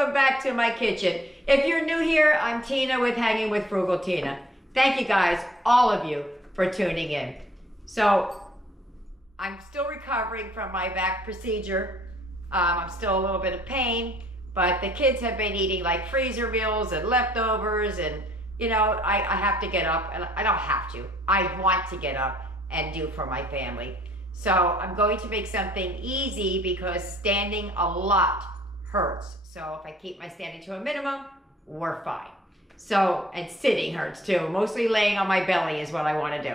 welcome back to my kitchen. If you're new here, I'm Tina with Hanging with Frugal Tina. Thank you guys, all of you, for tuning in. So, I'm still recovering from my back procedure. I'm still a little bit of pain, but the kids have been eating like freezer meals and leftovers, and you know, I have to get up, and I don't have to. I want to get up and do for my family. So I'm going to make something easy because standing a lot hurts. So if I keep my standing to a minimum, we're fine. So, and sitting hurts too. Mostly laying on my belly is what I want to do.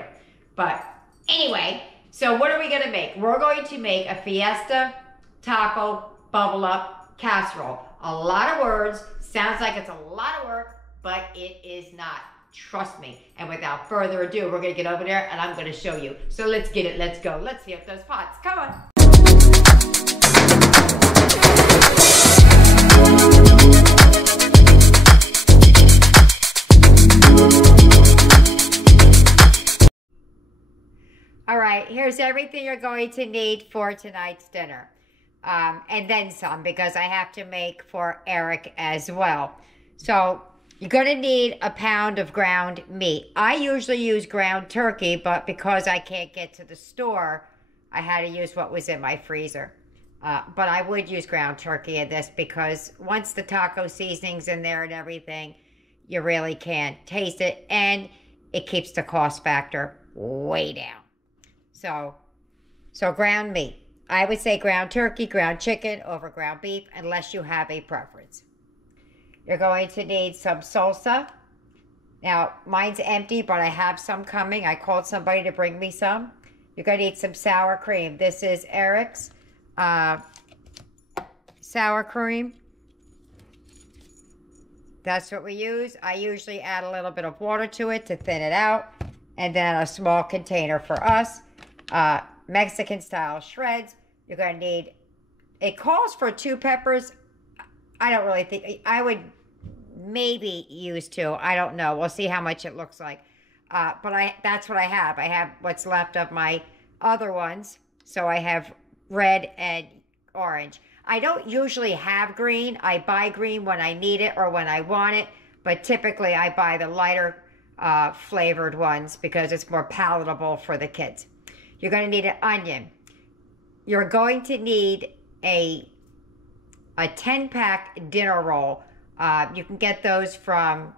But anyway, so what are we going to make? We're going to make a fiesta taco bubble up casserole. A lot of words, sounds like it's a lot of work, but it is not. Trust me. And without further ado, we're going to get over there and I'm going to show you. So let's get it. Let's go. Let's heat up those pots. Come on. All right. Here's everything you're going to need for tonight's dinner. And then some, because I have to make for Eric as well. So you're going to need a pound of ground meat. I usually use ground turkey, but because I can't get to the store, I had to use what was in my freezer. But I would use ground turkey in this because once the taco seasoning's in there and everything, you really can't taste it. And it keeps the cost factor way down. So ground meat. I would say ground turkey, ground chicken over ground beef, unless you have a preference. You're going to need some salsa. Now, mine's empty, but I have some coming. I called somebody to bring me some. You're going to need some sour cream. This is Eric's sour cream. That's what we use. I usually add a little bit of water to it to thin it out. And then a small container for us. Mexican style shreds. You're going to need, it calls for 2 peppers. I don't really think, I would maybe use 2. I don't know. We'll see how much it looks like. But that's what I have. I have what's left of my other ones. So I have red and orange. I don't usually have green. I buy green when I need it or when I want it. But typically I buy the lighter flavored ones because it's more palatable for the kids. You're going to need an onion. You're going to need a 10-pack dinner roll. You can get those from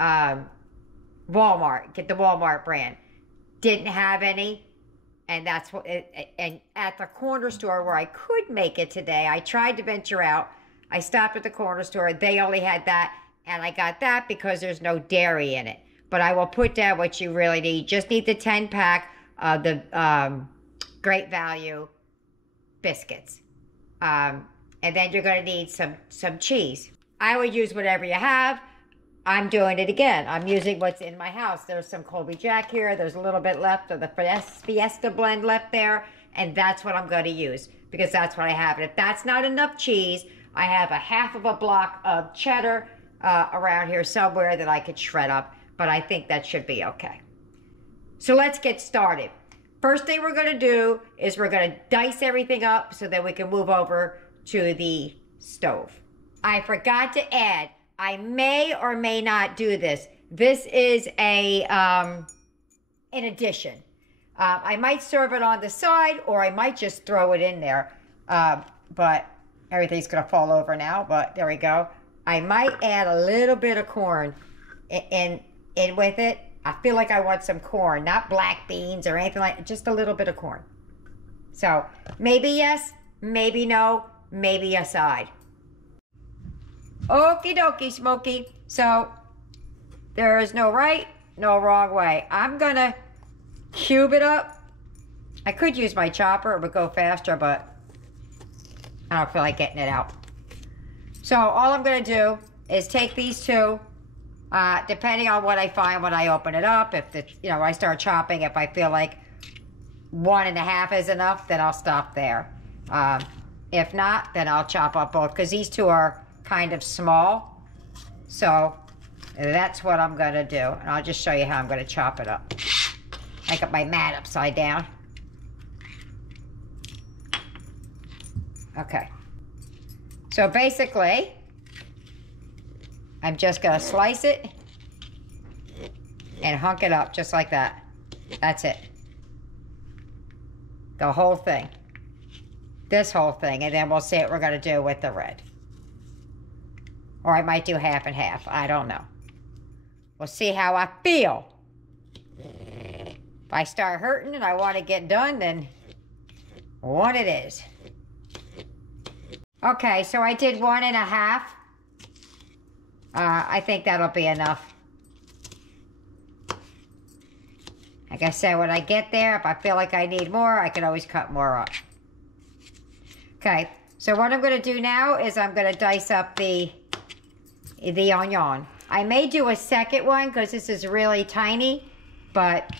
Walmart. Get the Walmart brand. Didn't have any, and that's what. And at the corner store where I could make it today, I tried to venture out. I stopped at the corner store. They only had that, and I got that because there's no dairy in it. But I will put down what you really need. You just need the 10-pack of the Great Value biscuits. And then you're going to need some cheese. I would use whatever you have. I'm doing it again. I'm using what's in my house. There's some Colby Jack here. There's a little bit left of the Fiesta blend left there. And that's what I'm going to use because that's what I have. And if that's not enough cheese, I have a half of a block of cheddar around here somewhere that I could shred up. But I think that should be okay. So let's get started. First thing we're going to do is we're going to dice everything up so that we can move over to the stove. I forgot to add, I may or may not do this. This is an addition. I might serve it on the side or I might just throw it in there. But everything's going to fall over now, but there we go. I might add a little bit of corn in with it. I feel like I want some corn, not black beans or anything like that, just a little bit of corn. So maybe yes, maybe no, maybe a side. Okie dokie, Smokey. So there is no right, no wrong way. I'm gonna cube it up. I could use my chopper, it would go faster, but I don't feel like getting it out. So all I'm gonna do is take these 2. Depending on what I find when I open it up, if I start chopping, if I feel like 1.5 is enough, then I'll stop there. If not, then I'll chop up both because these 2 are kind of small. So that's what I'm going to do. And I'll just show you how I'm going to chop it up. I got my mat upside down. Okay. So basically, I'm just gonna slice it and hunk it up just like that. That's it. The whole thing. This whole thing, and then we'll see what we're gonna do with the red. Or I might do half and half, I don't know. We'll see how I feel. If I start hurting and I want to get done, then what it is. Okay, so I did 1.5. I think that'll be enough. Like I said, when I get there, if I feel like I need more, I can always cut more up. Okay, so what I'm going to do now is I'm going to dice up the onion. I may do a second one because this is really tiny, but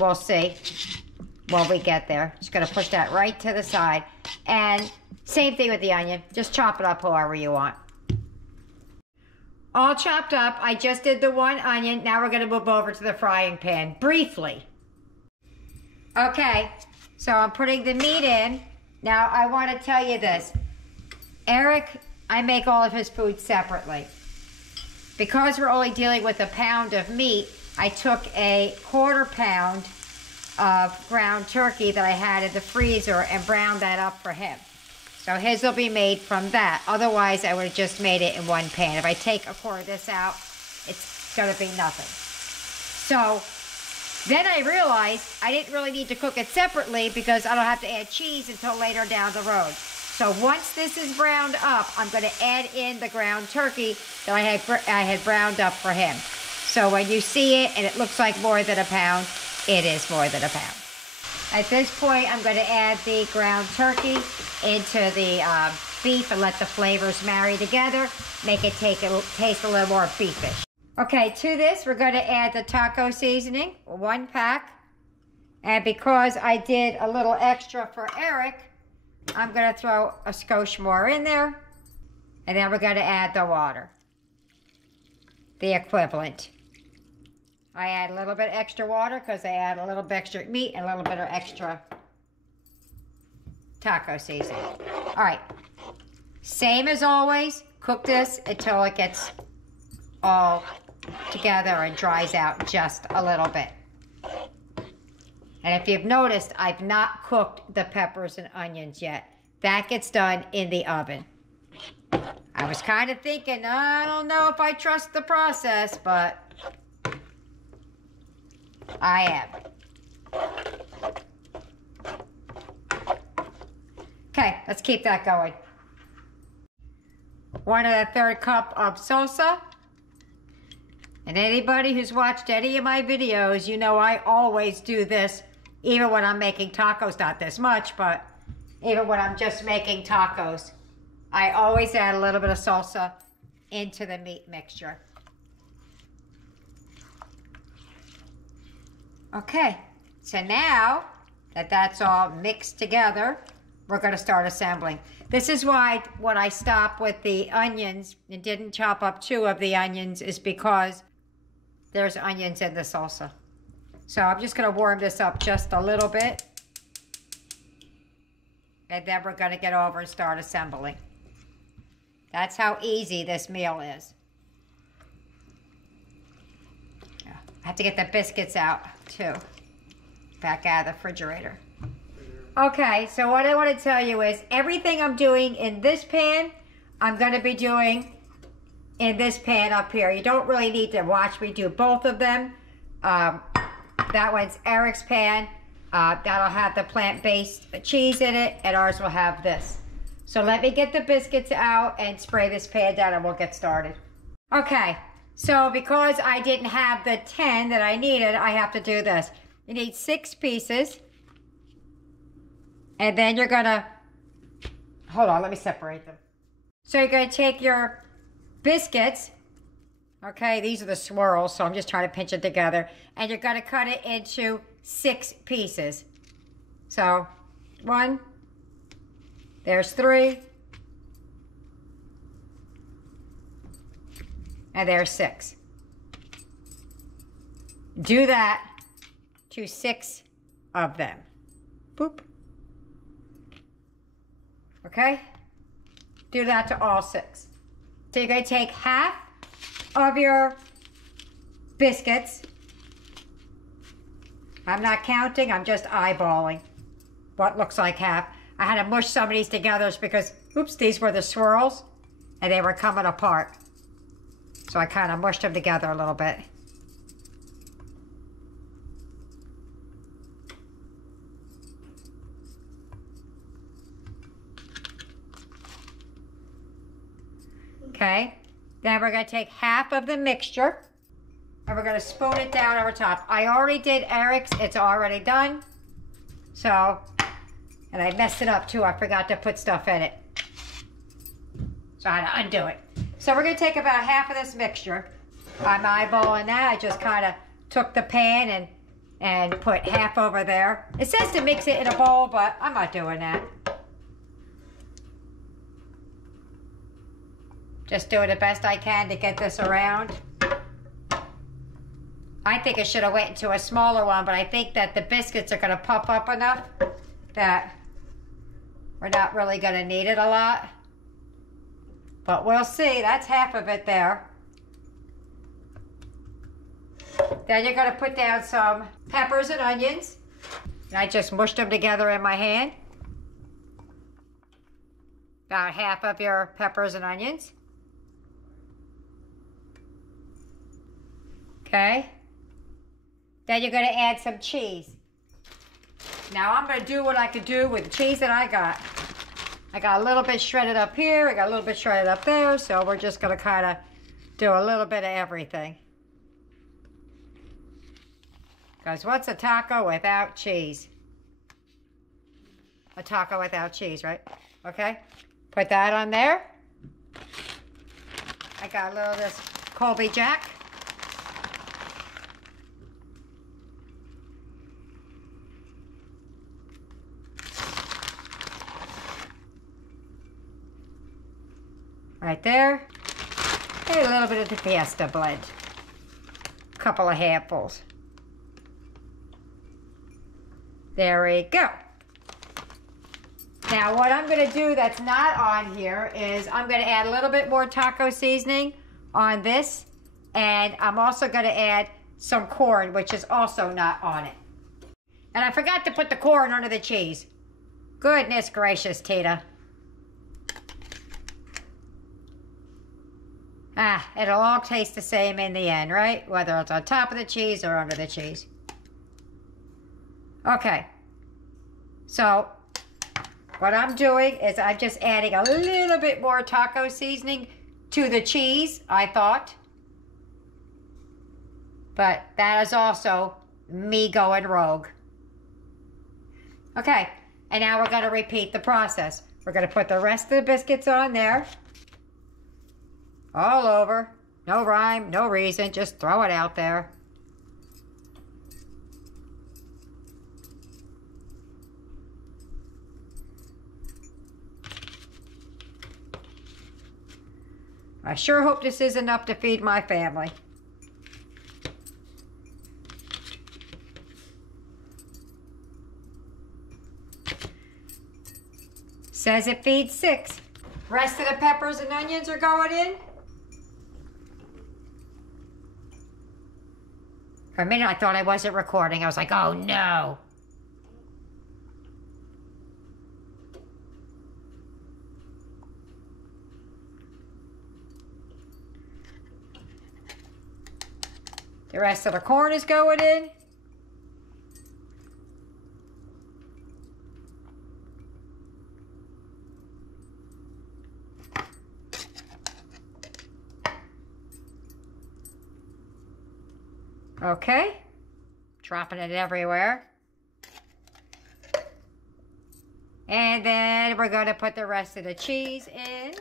we'll see when we get there. Just going to push that right to the side. And same thing with the onion. Just chop it up however you want. All chopped up. I just did the one onion. Now we're going to move over to the frying pan briefly. Okay, so I'm putting the meat in. Now I want to tell you this. Eric, I make all of his food separately. Because we're only dealing with a pound of meat, I took a 1/4 pound of ground turkey that I had in the freezer and browned that up for him. So his will be made from that. Otherwise, I would have just made it in one pan. If I take a quart of this out, it's going to be nothing. So then I realized I didn't really need to cook it separately because I don't have to add cheese until later down the road. So once this is browned up, I'm going to add in the ground turkey that I had browned up for him. So when you see it and it looks like more than a pound, it is more than a pound. At this point, I'm going to add the ground turkey into the beef and let the flavors marry together. Make it taste a little more beefish. Okay, to this, we're going to add the taco seasoning, 1 pack. And because I did a little extra for Eric, I'm going to throw a skosh more in there. And then we're going to add the water. The equivalent. I add a little bit extra water because I add a little bit extra meat and a little bit of extra taco seasoning. All right. Same as always. Cook this until it gets all together and dries out just a little bit. And if you've noticed, I've not cooked the peppers and onions yet. That gets done in the oven. I was kind of thinking, I don't know if I trust the process, but I am. Okay, let's keep that going. 1/3 cup of salsa. And anybody who's watched any of my videos, you know I always do this, even when I'm making tacos, not this much, but even when I'm just making tacos. I always add a little bit of salsa into the meat mixture. Okay, so now that that's all mixed together, we're going to start assembling. This is why when I stop with the onions and didn't chop up 2 of the onions is because there's onions in the salsa. So I'm just going to warm this up just a little bit. And then we're going to get over and start assembling. That's how easy this meal is. I have to get the biscuits out too. Back out of the refrigerator. Okay, so what I want to tell you is everything I'm doing in this pan, I'm going to be doing in this pan up here. You don't really need to watch me do both of them. That one's Eric's pan. That'll have the plant-based cheese in it, and ours will have this. So let me get the biscuits out and spray this pan down and we'll get started. Okay, so because I didn't have the 10 that I needed, I have to do this. You need 6 pieces. And then you're gonna, hold on, let me separate them. So you're gonna take your biscuits. Okay, these are the swirls, so I'm just trying to pinch it together. And you're gonna cut it into 6 pieces. So, 1, there's 3, and there's 6. Do that to 6 of them. Boop. Okay? do that to all 6. So you're going to take half of your biscuits. I'm not counting, I'm just eyeballing what looks like half. I had to mush some of these together because, oops, these were the swirls and they were coming apart. So I kind of mushed them together a little bit. Okay, then we're going to take half of the mixture and we're going to spoon it down over top. I already did Eric's, it's already done. So, and I messed it up too, I forgot to put stuff in it. So I had to undo it. So we're going to take about half of this mixture. I'm eyeballing that, I just kind of took the pan and put half over there. It says to mix it in a bowl, but I'm not doing that. Just doing the best I can to get this around. I think I should have went into a smaller one, but I think that the biscuits are going to puff up enough that we're not really going to need it a lot. But we'll see. That's half of it there. Then you're going to put down some peppers and onions. And I just mushed them together in my hand. About half of your peppers and onions. Okay. Then you're going to add some cheese. Now I'm going to do what I could do with the cheese that I got. I got a little bit shredded up here. I got a little bit shredded up there. So we're just going to kind of do a little bit of everything. Because what's a taco without cheese? A taco without cheese, right? Okay. Put that on there. I got a little of this Colby Jack. Right there. And a little bit of the Fiesta blend. A couple of handfuls. There we go. Now what I'm going to do that's not on here is I'm going to add a little bit more taco seasoning on this. And I'm also going to add some corn, which is also not on it. And I forgot to put the corn under the cheese. Goodness gracious, Tita. Ah, it'll all taste the same in the end, right? Whether it's on top of the cheese or under the cheese. Okay. So, what I'm doing is I'm just adding a little bit more taco seasoning to the cheese, I thought. But that is also me going rogue. Okay, and now we're going to repeat the process. We're going to put the rest of the biscuits on there. All over. No rhyme, no reason, just throw it out there. I sure hope this is enough to feed my family. Says it feeds 6. Rest of the peppers and onions are going in. For a minute I thought I wasn't recording. I was like, oh no. The rest of the corn is going in. Okay, dropping it everywhere. And then we're going to put the rest of the cheese in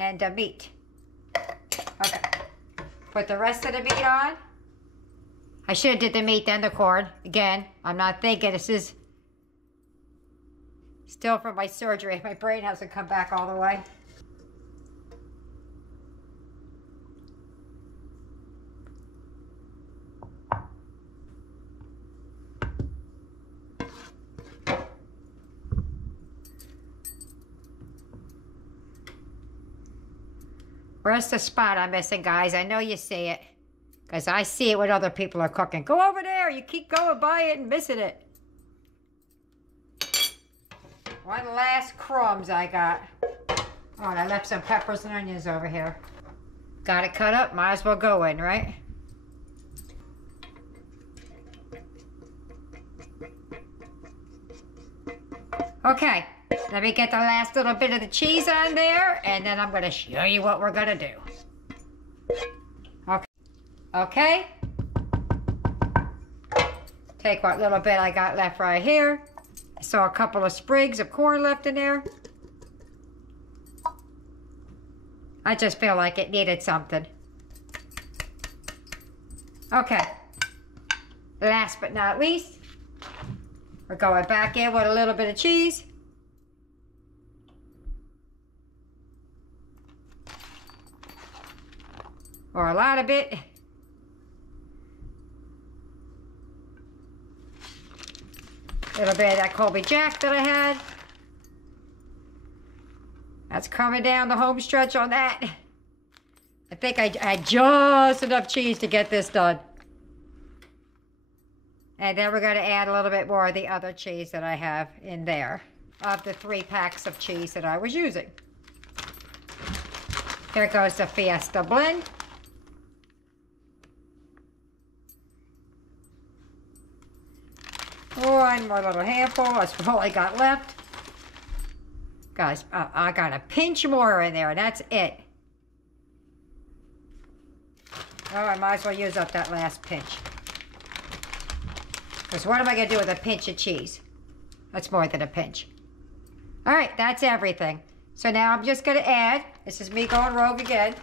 and the meat. Okay, put the rest of the meat on. I should have did the meat then the corn. Again, I'm not thinking. This is still from my surgery. My brain hasn't come back all the way. Where's the spot I'm missing, guys? I know you see it. Because I see it when other people are cooking. Go over there. You keep going by it and missing it. One last crumbs I got. Oh, and I left some peppers and onions over here. Got it cut up. Might as well go in, right? Okay. Let me get the last little bit of the cheese on there. And then I'm going to show you what we're going to do. Okay, take what little bit I got left right here. I saw a couple of sprigs of corn left in there. I just feel like it needed something. Okay, last but not least, we're going back in with a little bit of cheese. Or a lot of it. A little bit of that Colby Jack that I had. That's coming down the home stretch on that. I think I had just enough cheese to get this done. And then we're going to add a little bit more of the other cheese that I have in there. Of the 3 packs of cheese that I was using. Here goes the Fiesta blend. One more little handful. That's all I got left. Guys, I got a pinch more in there, and that's it. Oh, I might as well use up that last pinch. Because what am I going to do with a pinch of cheese? That's more than a pinch. All right, that's everything. So now I'm just going to add, this is me going rogue again,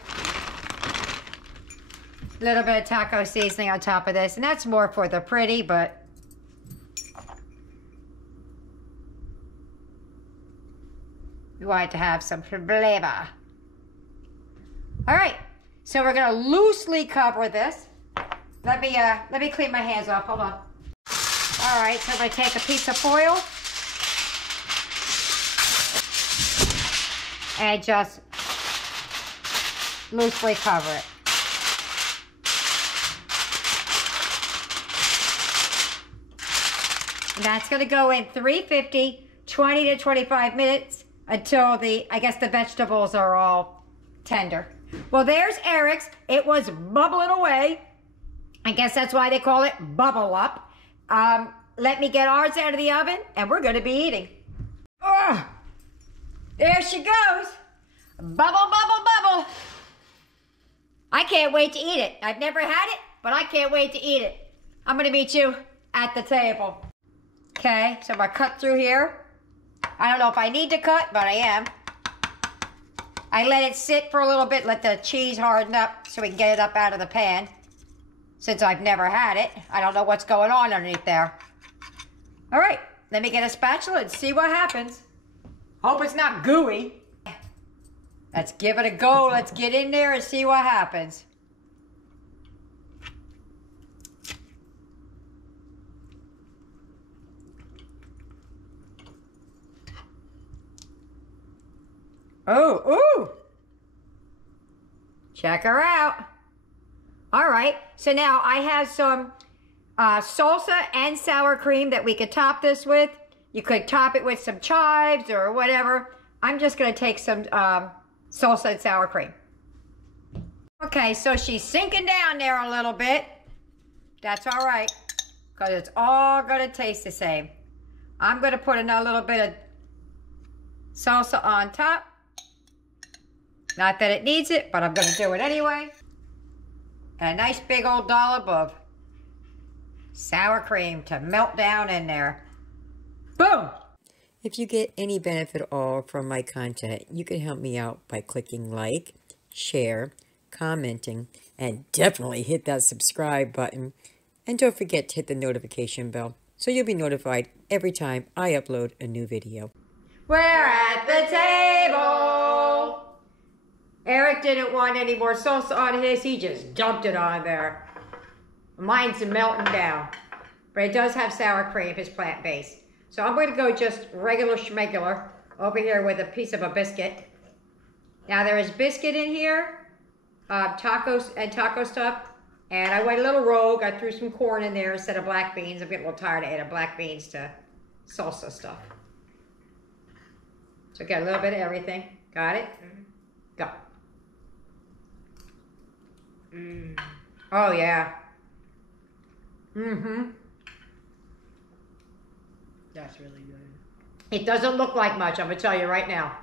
a little bit of taco seasoning on top of this. And that's more for the pretty, but we want it to have some flavor. All right, so we're gonna loosely cover this. Let me clean my hands off. Hold on. All right, so I'm gonna take a piece of foil and just loosely cover it. And that's gonna go in 350, 20 to 25 minutes. Until I guess the vegetables are all tender. Well, there's Eric's. It was bubbling away. I guess that's why they call it bubble up. Let me get ours out of the oven, and we're going to be eating. Oh, there she goes. Bubble, bubble, bubble. I can't wait to eat it. I've never had it, but I can't wait to eat it. I'm going to meet you at the table. Okay, so I'm going to cut through here. I don't know if I need to cut, but I am. I let it sit for a little bit, let the cheese harden up so we can get it up out of the pan. Since I've never had it, I don't know what's going on underneath there. All right, let me get a spatula and see what happens. Hope it's not gooey. Let's give it a go. Let's get in there and see what happens. Oh, ooh. Check her out. All right, so now I have some salsa and sour cream that we could top this with. You could top it with some chives or whatever. I'm just gonna take some salsa and sour cream. Okay, so she's sinking down there a little bit. That's all right, because it's all gonna taste the same. I'm gonna put another little bit of salsa on top. Not that it needs it, but I'm gonna do it anyway. And a nice big old dollop of sour cream to melt down in there. Boom! If you get any benefit at all from my content, you can help me out by clicking like, share, commenting, and definitely hit that subscribe button. And don't forget to hit the notification bell so you'll be notified every time I upload a new video. We're at the table. Eric didn't want any more salsa on his. He just dumped it on there. Mine's melting down. But it does have sour cream, it's plant-based. So I'm going to go just regular schmegular over here with a piece of a biscuit. Now there is biscuit in here. tacos and taco stuff. And I went a little rogue. I threw some corn in there instead of black beans. I'm getting a little tired of adding black beans to salsa stuff. So get a little bit of everything. Got it? Go. Oh, yeah. That's really good. It doesn't look like much, I'm going to tell you right now.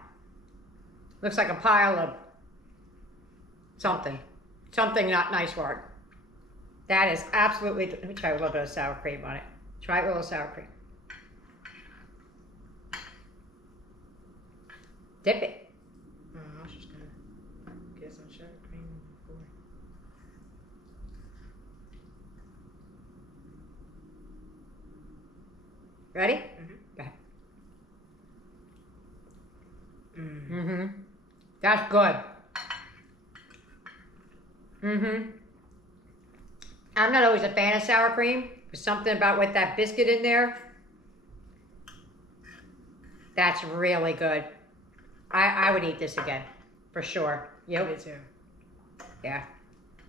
Looks like a pile of something. Something not nice for it. That is absolutely... Let me try a little bit of sour cream on it. Try it with a little sour cream. Dip it. I was just going to get some sour cream before. Ready? Mm-hmm. Go ahead. That's good. I'm not always a fan of sour cream. There's something about with that biscuit in there. That's really good. I would eat this again, for sure. You? Me too. Yeah.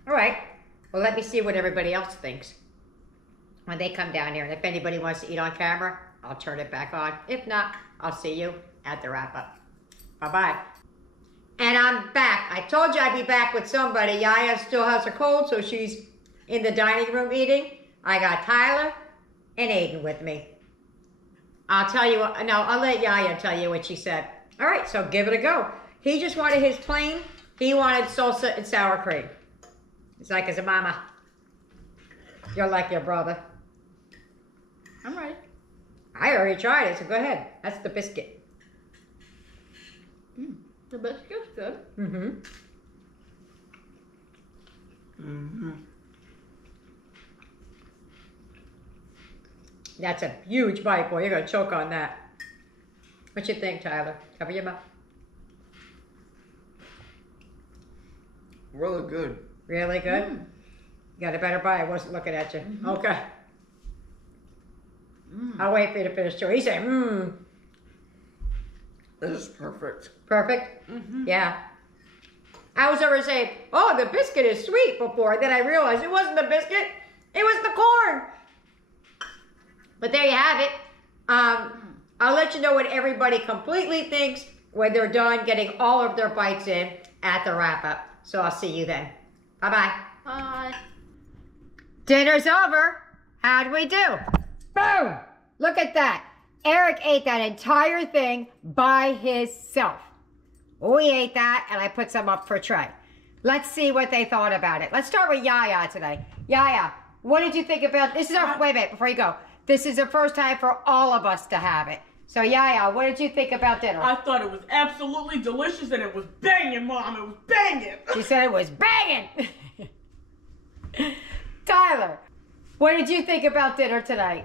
All right. Well, let me see what everybody else thinks when they come down here. And if anybody wants to eat on camera, I'll turn it back on. If not, I'll see you at the wrap-up. Bye-bye. And I'm back. I told you I'd be back with somebody. Yaya still has a cold, so she's in the dining room eating. I got Tyler and Aiden with me. I'll tell you what, no, I'll let Yaya tell you what she said. All right, so give it a go. He just wanted his plain. He wanted salsa and sour cream. It's like his mama. You're like your brother. I'm ready. I already tried it, so go ahead. That's the biscuit. The biscuit's good. That's a huge bite, boy. You're going to choke on that. What you think, Tyler? Cover your mouth. Really good. Really good? You got a better bite. I wasn't looking at you. Okay. I'll wait for you to finish too. He said, This is perfect. Perfect? Yeah. I was over saying, oh, the biscuit is sweet before. Then I realized it wasn't the biscuit. It was the corn. But there you have it. I'll let you know what everybody completely thinks when they're done getting all of their bites in at the wrap-up. So I'll see you then. Bye-bye. Bye. Dinner's over. How'd we do? Boom! Look at that. Eric ate that entire thing by himself. We ate that, and I put some up for Trey. Let's see what they thought about it. Let's start with Yaya today. Yaya, what did you think about this? Is our wait a minute before you go. This is the first time for all of us to have it. So Yaya, what did you think about dinner? I thought it was absolutely delicious and it was banging, Mom. It was banging. She said it was banging. Tyler, what did you think about dinner tonight?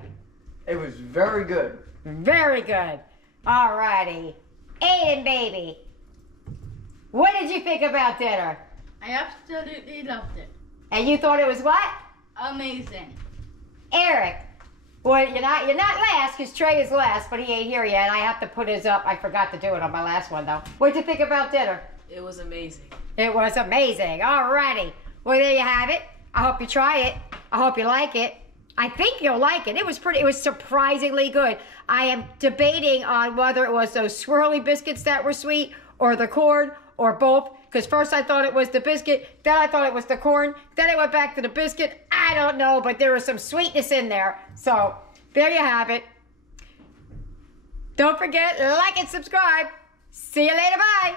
It was very good. Very good. All righty. Aiden, baby, what did you think about dinner? I absolutely loved it. And you thought it was what? Amazing. Eric, well, you're not last because Trey is last, but he ain't here yet. I have to put his up. I forgot to do it on my last one, though. What did you think about dinner? It was amazing. It was amazing. All righty. Well, there you have it. I hope you try it. I hope you like it. I think you'll like it. It was surprisingly good. I am debating on whether it was those swirly biscuits that were sweet or the corn or both. Because first I thought it was the biscuit, then I thought it was the corn, then I went back to the biscuit. I don't know, but there was some sweetness in there. So there you have it. Don't forget, like and subscribe. See you later. Bye.